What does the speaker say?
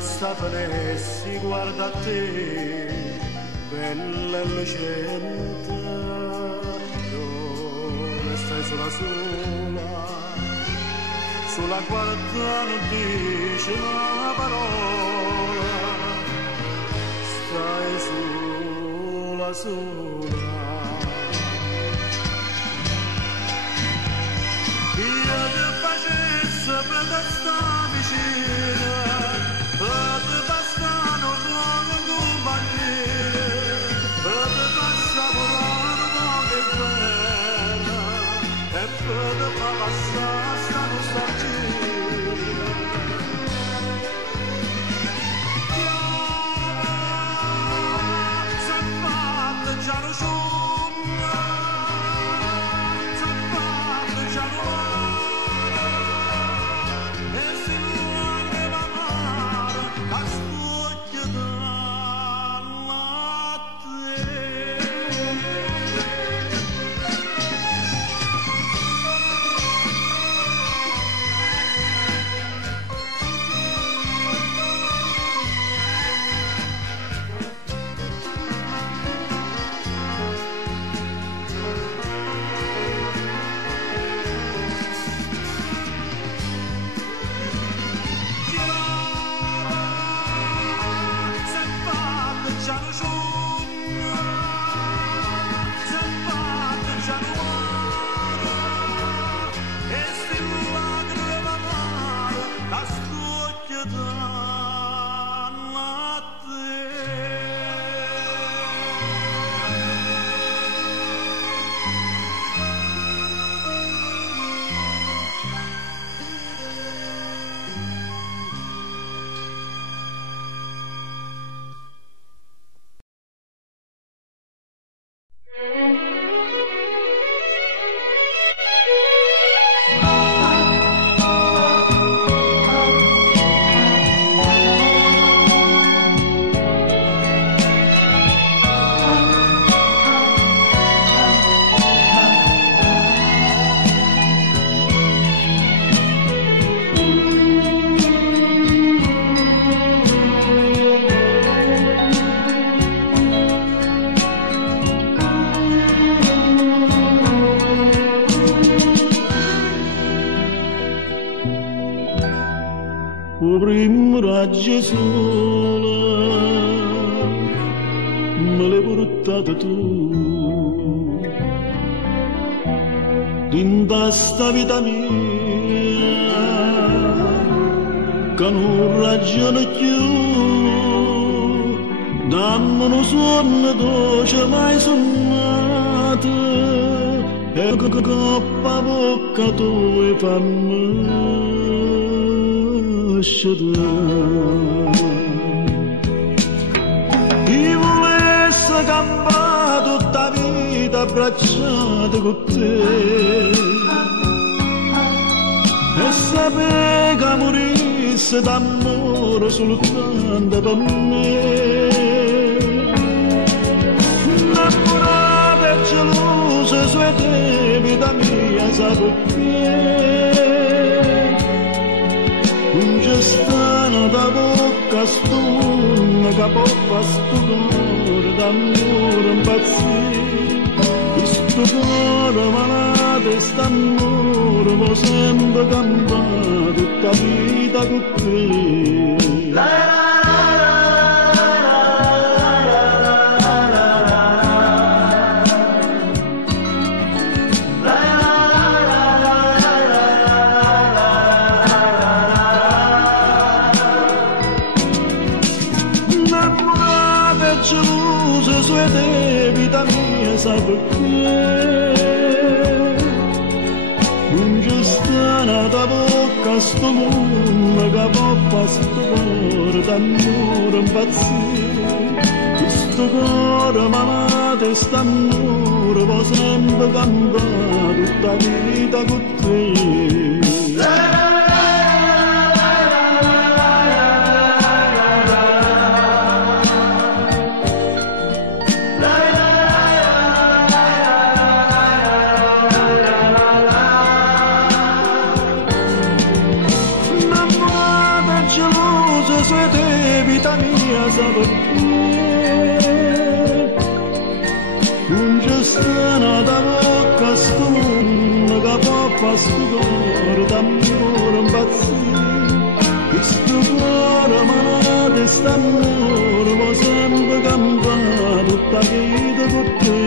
sta finestra guarda a te, bella e lucente, dove stai sola sola, sulla quarta non dice una parola, stai sola sola. Io ti facessi per te sta vicina, per te basta non trovo compagnia, per te basta volare poche bella, e per te fa passare sta nostalgia. Se fatta già lo sogno, se fatta già lo Raggio sola me l'hai portato tu in sta vita mia che non ragiona più, dammi un suono dolce mai suonato e coppa bocca tua e fammi io volessi campare tutta la vita abbracciata con te e sapere che morisse d'amore soltanto per me, innamorata e gelosa sui te vita mia sa perché non c'è stata da bocca stuna che può fare sto cuore d'amore impazzito, questo cuore malato e st'amore può sempre campare tutta la vita con te. Gelosa sui te vita mia sa perché non c'è stata bocca sto mondo che può fare sto cuore d'amore impazzito, questo cuore malato e st'amore può sempre campare tutta la vita con te. Gelosa sui te vita mia sa perché non c'è stata da bocca sto mondo che può fare sto cuore d'amore impazzire questo cuore malato e st'amore può sempre campare tutta vita con te